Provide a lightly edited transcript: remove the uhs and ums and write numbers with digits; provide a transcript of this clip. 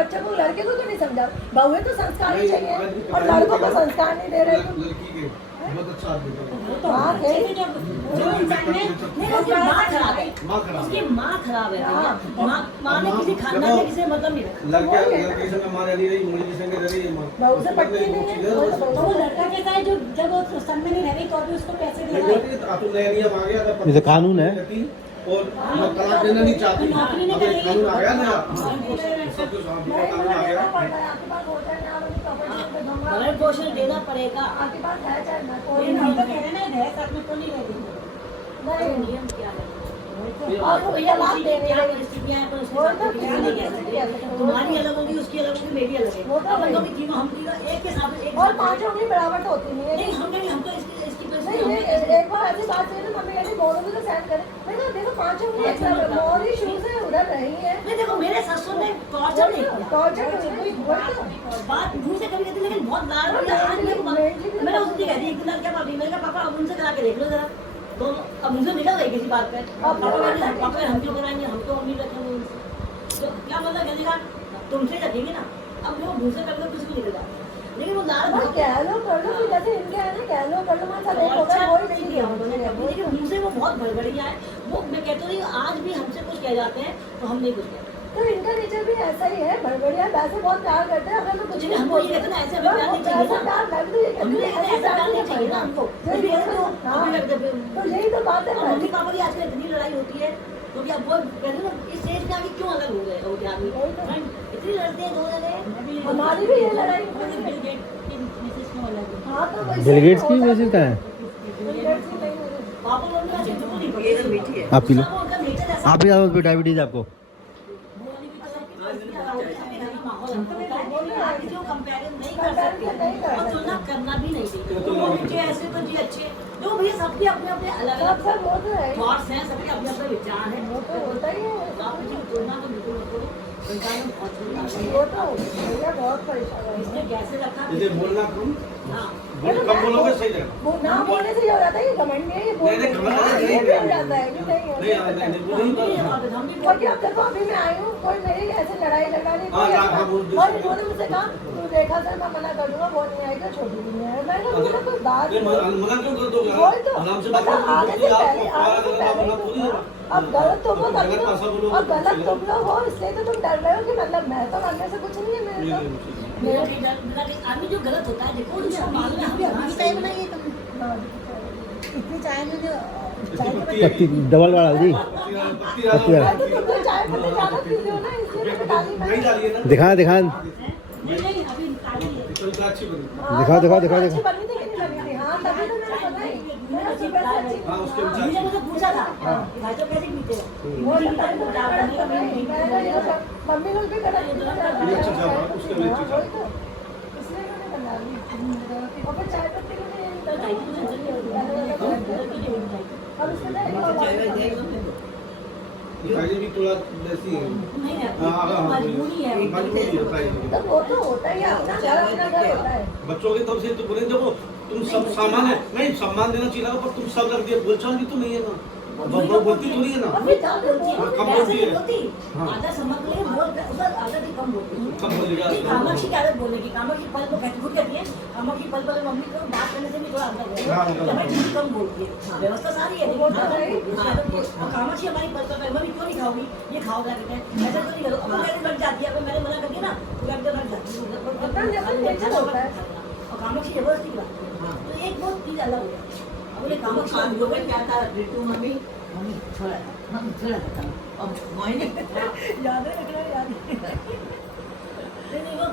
बच्चे को लड़के को तो नहीं समझा, बहुएं तो संस्कार ही चाहिए और लड़कों को संस्कार नहीं दे रहे। बहुत अच्छा आदमी था। हाँ, जो इंसान है उसकी माँ खराब है, उसकी माँ खराब है। माँ ने किसी खानदान में किसी मतलब नहीं रखा। लड़के संग माँ रह रही, मुड़ी के संग रह रही है माँ। बहू से पटती नहीं है। तो वो लड़का कैसा है जो जब वो संग में नहीं रह रही तो भी उसको पैसे दे रहा है। तो नया नियम आ गया था, ये तो कानून है। और तलाक देना नहीं चाहती। नौकरी नहीं अब एक कानून आ गया ना, सब कुछ कानून आ गया। भरण पोषण देना पड़ेगा। आपके पास है चाहे ना, कोई ये नहीं हम तो कह रहे हैं ना, साथ में तो नहीं रहेगी। नहीं। नियम क्या है? और वो ये बात दे रही क्या है। परिस्थितियां हैं, पर उसके वो साथ तो किसी नहीं कह सकते। तुम्हारी अलग होगी, उसकी अलग होगी, मेरी अलग है। वो तो अपन है। को भी तीनों हम तीनों एक के साथ एक और पांचों की बराबर तो होती नहीं है। नहीं हम नहीं, हम तो इसकी नहीं, परिस्थिति एक बार ऐसी बात हुई ना, मम्मी कहती दोनों भी तो सेट करें। मैंने कहा देखो पांचों की एक बराबर, मोरी शुरू से उधर रही है। नहीं देखो मेरे ससुर ने टॉर्चर नहीं किया। टॉर्चर कोई बात मुंह से कभी कहती लेकिन बहुत लाड़ हो गया। आज मैंने उस दिन कह दी एक दिन क्या भाभी, मैंने कहा पापा अब उनसे करा के देख लो जरा। तो अब मुझे निकल गई किसी बात पे। पापा हम क्यों कराएंगे, हम तो नहीं रखेंगे उनसे। तो क्या मतलब कहने का तुमसे रखेंगे ना, अब वो मुंह से कर लो कुछ भी निकल जाता है। लेकिन वो लाड़ बस कह लो कर लो, फिर जैसे इनके है ना कह लो कर लो, मां सब एक होगा वही नहीं किया उन्होंने। लेकिन मुझसे वो बहुत बड़बड़िया है। वो मैं कहती हूँ आज भी हमसे कुछ कह जाते हैं तो हम नहीं कुछ कहते। तो इनका नेचर भी ऐसा ही है, बड़बड़िया वैसे बहुत प्यार करते हैं। अगर मैं कुछ नहीं, हमको ये कहते हैं ना, ऐसे हमें प्यार नहीं चाहिए ना। ऐसा प्यार मैं भी तो ये कहती हम हूँ, भी कहते हैं ऐसा प्यार नहीं चाहिए ना हमको। यही तो यही तो बात है। मम्मी पापा की आजकल इतनी लड़ाई होती है तो भी अब वो कहते हैं ना इस एज में आगे क्यों अलग हो गए हो गया आदमी। इतनी लड़ते हैं दो जने। हमारी भी ये लड़ाई बिल गेट की मिसेस को अलग है। हाँ तो वैसे बिल गेट्स की वजह का है। बिल गेट्स की नहीं है। पापा मम्मी आज बिल्कुल नहीं पड़ी। आप पी लो। उनका नेचर ऐसा आप भी ज्यादा डायबिटीज आपको। तुलना करना भी नहीं चाहिए। तो जी ऐसे तो जी अच्छे तो भैया सबके अपने अपने अलग अलग सब वो तो है, थॉट्स हैं, सबके अपने अपने विचार हैं। वो तो होता ही है। आप मुझे तुलना तो बिल्कुल मत करो। संसार में बहुत चीज़ आती है। वो तो भैया बहुत परेशान है। इसने कैसे रखा जैसे बोलना कम, हाँ कम बोलोगे सही रहेगा। वो ना बोलने से ये हो जाता है कि घमंड नहीं है, ये बोल नहीं, नहीं, घमंड नहीं, ये भी हो जाता है कि नहीं नहीं, है। नहीं, हम भी नहीं बात हम भी और क्या देखो अभी मैं आई हूँ, कोई मेरी ऐसे लड़ाई लड़ानी हाँ, कोई हाँ, ऐसा- हाँ, वो और इन्होंने मुझसे कहा तू देखा सर मैं मना कर दूंगा, वो नहीं आएगा, छोटी भी नहीं आएगा। मैंने कहा मुझे कोई बात नहीं, मना क्यों कर दोगे? वही तो आराम से बात मतलब करो। आगे से आप- पहले आगे से पहले मना थोड़ी है। अब गलत तुम हो तभी गलत भाषा तो, बोलो, और गलत चलेगा। तुम लोग हो इसलिए तो तुम डर रहे हो कि मतलब मैं तो करने से कुछ नहीं है मेरे तो। मेरा भी डर मेरा भी आदमी जो गलत होता है देखो उसको मालूम है हम भी चाय बनाइए तुम हाँ, इतनी चाय में जो पत्ती डबल वाला जी। पत्ती पत्ती डालो। वाला। तो तुम लोग चाय पत्ती ज्यादा पीते हो ना, इसलिए तो डाली नहीं मैंने। डालिए ना। दिखा दिखा नहीं नहीं अभी निकाली है। तो अच्छी बनी। हाँ, दिखाओ, तो दिखाओ, वो दिखाओ, अच्छी दिखाओ। बनी थी कि नहीं बनी थी? हाँ तभी तो मैंने पता ही मैंने अच्छी वैसे अच्छी हाँ, उसके हाँ, विचार मुझे मुझे पूछा था कि भाई तो कैसे पीते हो वो लगता है मुझे बड़ा तो नहीं, मैंने ये सब मम्मी लोग भी करा दी थी, ये अच्छा था, उसके लिए अच्छा था। वही तो, इसलिए मैंने बना ली। और फिर चाय पत्ती को नहीं तो ढाई की मुझे जल्दी होती है और उसमें तो एक और बात है। दिखाई भी थोड़ा वैसी है। नहीं हाँ, हाँ, हाँ, मजबूरी है मजबूरी है, प्राइस है। तो वो तो होता ही है, अपना घर होता है। बच्चों की तरफ से तो बोले देखो तुम सब सामान है नहीं सम्मान देना चाहिए पर तुम सब रख दिए बोलचाल भी तो नहीं है ना बोलती तो नहीं है ना अभी ज्यादा बोल कम वैसे बोलती नहीं है बोलती हाँ। आधा समझ के लिए बोल उसका आधा ही कम बोलती है कम बोलेगा कामाक्षी की आदत बोलने की कामाक्षी पल को खुद कहती है कामाक्षी पल मम्मी को बात करने से भी थोड़ा अंतर है हाँ, कामाक्षी कम बोलती है व्यवस्था सारी है लेकिन आदत बोलती है। और कामाक्षी हमारी पल मम्मी क्यों नहीं खाओगी ये खाओ क्या कहते हैं ऐसा तो नहीं करो अब कहते लग जाती है अगर मैंने मना कर दिया ना तो लग जाती है अपना जब नेचर होता है। और कामाक्षी जबरदस्ती की बात है तो एक बहुत चीज अलग हो जाती है अब ये कामाक्षी लोग क्या था रितु मम्मी थोड़ा अब याद है रखना याद है। नहीं वो